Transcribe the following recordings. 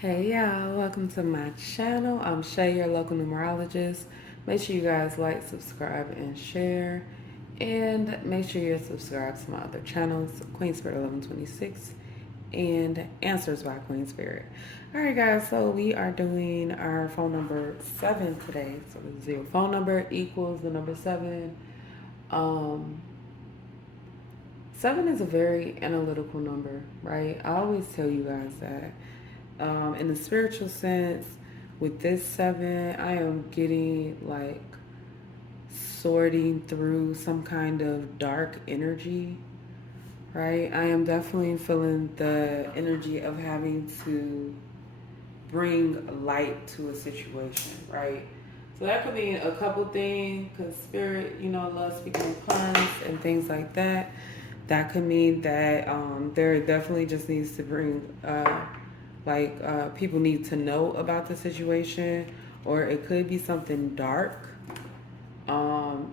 Hey y'all, welcome to my channel. I'm Shay, your local numerologist. Make sure you guys like, subscribe, and share. And make sure you're subscribed to my other channels, Queen Spirit 1126 and Answers by Queen Spirit. Alright guys, so we are doing our phone number 7 today. So this is your phone number equals the number 7. Um, 7 is a very analytical number, right? I always tell you guys that. In the spiritual sense, with this 7, I am getting like sorting through some kind of dark energy, right? I am definitely feeling the energy of having to bring light to a situation, right? So that could mean a couple things, because spirit, loves speaking in puns and things like that. That could mean that there definitely just needs to bring, people need to know about the situation, or it could be something dark,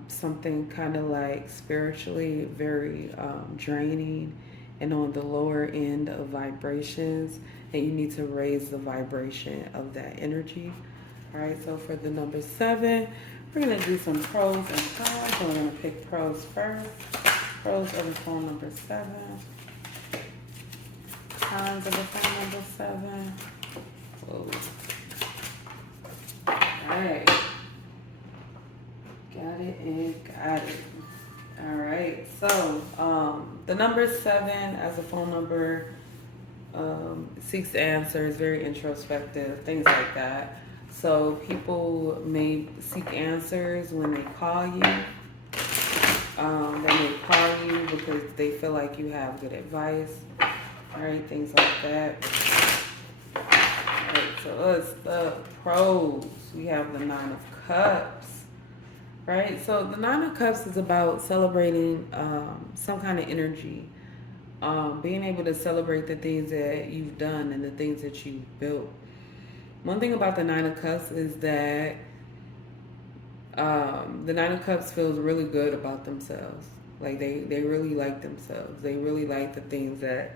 something kind of like spiritually very draining and on the lower end of vibrations, and you need to raise the vibration of that energy. All right, so for the number 7, we're going to do some pros and cons. So we're going to pick pros first. Pros of the phone number 7. Cons of the phone number 7. Whoa. All right. Got it and got it. All right. So the number 7 as a phone number seeks answers, very introspective, things like that. So people may seek answers when they call you. They may call you because they feel like you have good advice, all right, things like that. All right, so it's the pros. We have the 9 of Cups, right? So the 9 of Cups is about celebrating some kind of energy, being able to celebrate the things that you've done and the things that you've built. One thing about the 9 of Cups is that the 9 of Cups feels really good about themselves. Like they really like themselves. They really like the things that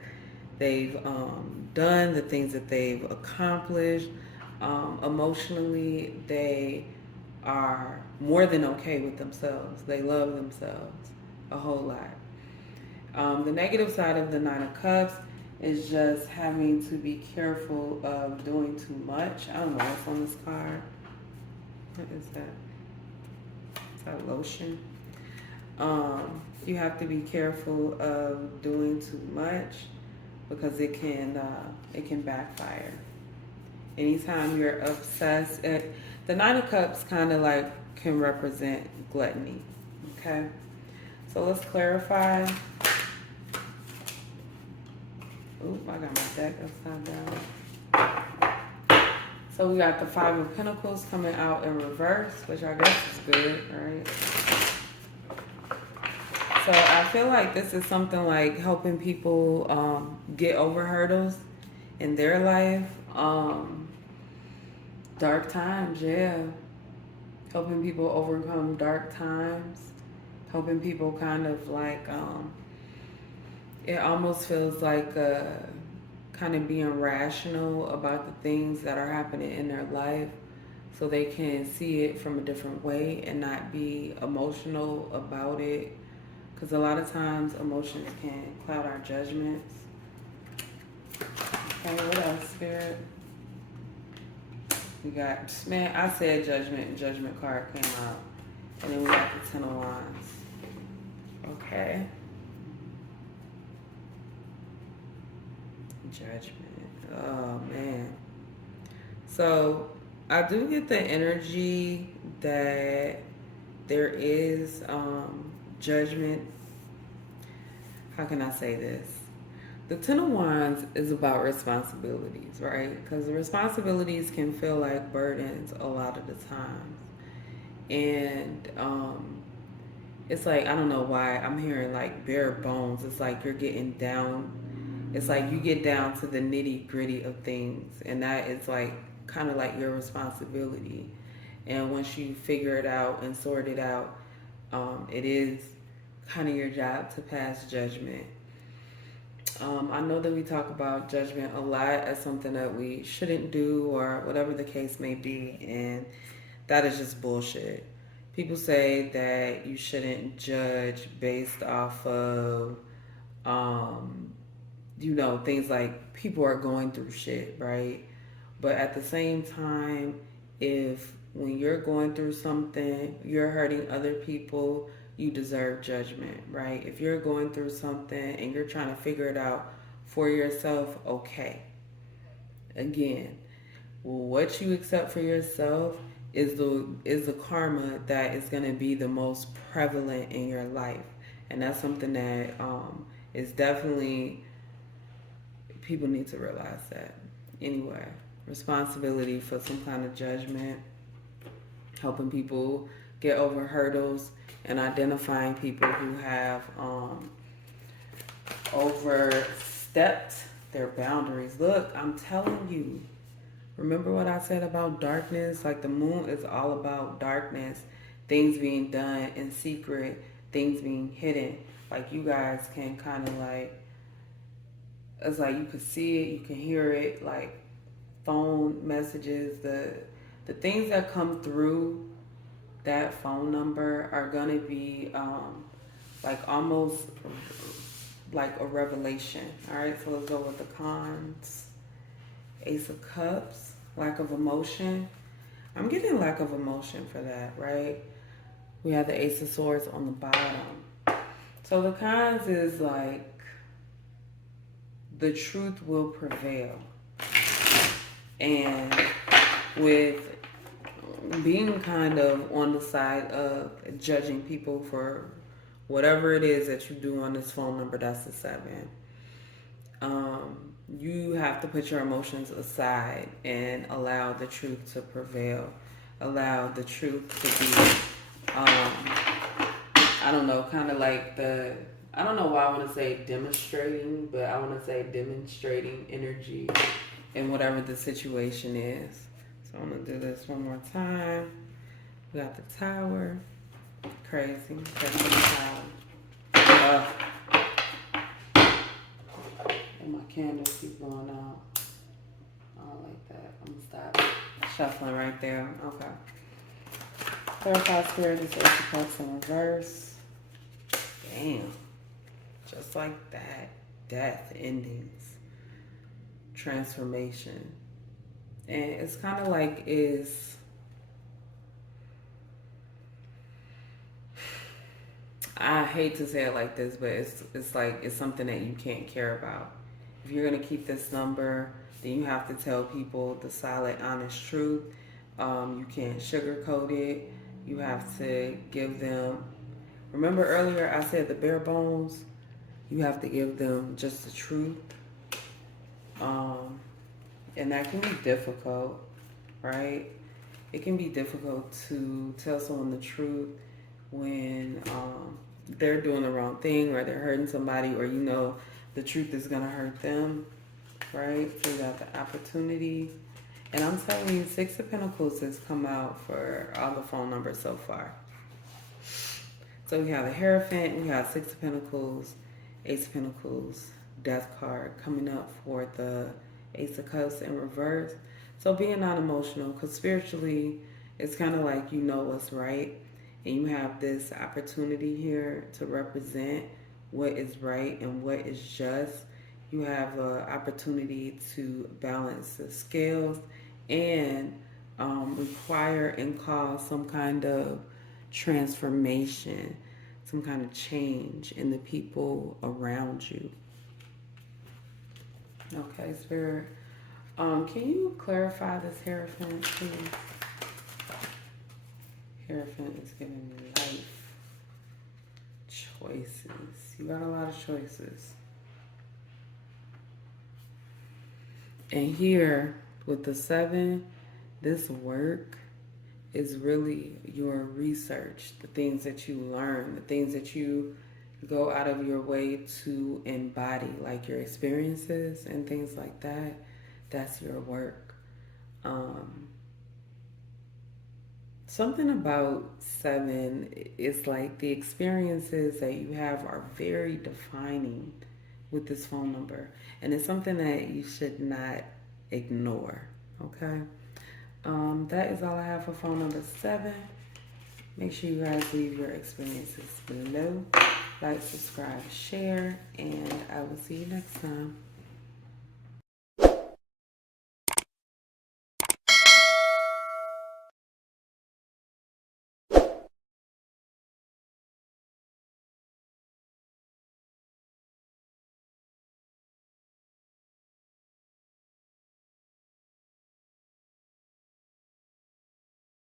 they've done, the things that they've accomplished. Emotionally, they are more than okay with themselves. They love themselves a whole lot. The negative side of the 9 of Cups is just having to be careful of doing too much. I don't know what's on this card. What is that? Is that lotion? You have to be careful of doing too much because it can backfire. Anytime you're obsessed, the 9 of Cups kind of like can represent gluttony. Okay, so let's clarify. Oop, I got my deck upside down. So we got the 5 of Pentacles coming out in reverse, which I guess is good, right? So I feel like this is something like helping people get over hurdles in their life. Dark times, yeah. Helping people overcome dark times. Helping people kind of like, it almost feels like kind of being rational about the things that are happening in their life, so they can see it from a different way and not be emotional about it. Because a lot of times emotions can cloud our judgments. Okay, what else, Spirit? We got, man, I said judgment and judgment card came out. And then we got the 10 of Wands. Okay. Judgment. Oh, man. So I do get the energy that there is judgment. How can I say this? The 10 of Wands is about responsibilities, right? Because the responsibilities can feel like burdens a lot of the times. And it's like, I don't know why I'm hearing like bare bones. It's like you're getting down. It's like you get down to the nitty gritty of things. And that is like kind of like your responsibility. And once you figure it out and sort it out, it is kind of your job to pass judgment. I know that we talk about judgment a lot as something that we shouldn't do or whatever the case may be, and that is just bullshit. People say that you shouldn't judge based off of, um, things like people are going through shit, right? But at the same time, if when you're going through something, you're hurting other people, you deserve judgment, right? If you're going through something and you're trying to figure it out for yourself, okay. Again, what you accept for yourself is the karma that is going to be the most prevalent in your life, and that's something that is definitely people need to realize that. Anyway, responsibility for some kind of judgment, helping people get over hurdles, and identifying people who have overstepped their boundaries. Look, I'm telling you, remember what I said about darkness? Like the moon is all about darkness, things being done in secret, things being hidden. Like you guys can kind of like, it's like you could see it, you can hear it, like phone messages, the things that come through that phone number are gonna be like almost like a revelation. All right, so let's go with the cons. Ace of Cups, lack of emotion. I'm getting lack of emotion for that, right? We have the Ace of Swords on the bottom. So the cons is like the truth will prevail. And with being kind of on the side of judging people for whatever it is that you do on this phone number, that's the 7. You have to put your emotions aside and allow the truth to prevail. Allow the truth to be, I don't know, kind of like I don't know why I want to say demonstrating, but I want to say demonstrating energy in whatever the situation is. So I'm going to do this one more time. We got the Tower. Crazy. Crazy Tower. And my candles keep blowing out. I don't like that. I'm going to stop shuffling right there. Okay. Clarify Spirit is Ace of Cups in reverse. Damn. Just like that. Death, endings, transformation. And it's kind of like I hate to say it like this, but it's like it's something that you can't care about. If you're gonna keep this number, then you have to tell people the solid, honest truth. You can't sugarcoat it. You have to give them. Remember earlier I said the bare bones. You have to give them just the truth. And that can be difficult, right? It can be difficult to tell someone the truth when they're doing the wrong thing or they're hurting somebody, or the truth is going to hurt them, right? So you got the opportunity. And I'm telling you, 6 of Pentacles has come out for all the phone numbers so far. So we have the Hierophant, we have 6 of Pentacles, Ace of Pentacles, Death card coming up for the Ace of Cups in reverse. So being non-emotional, because spiritually, it's kind of like you know what's right, and you have this opportunity here to represent what is right and what is just. You have an opportunity to balance the scales and require and cause some kind of transformation, some kind of change in the people around you. Okay, Spirit. Can you clarify this Hierophant, please? Hierophant is giving me life. Choices. You got a lot of choices. And here, with the 7, this work is really your research, the things that you learn, the things that you go out of your way to embody, like your experiences and things like that. That's your work. Something about 7 is like the experiences that you have are very defining with this phone number. And it's something that you should not ignore. Okay? That is all I have for phone number 7. Make sure you guys leave your experiences below. Like, subscribe, share, and I will see you next time.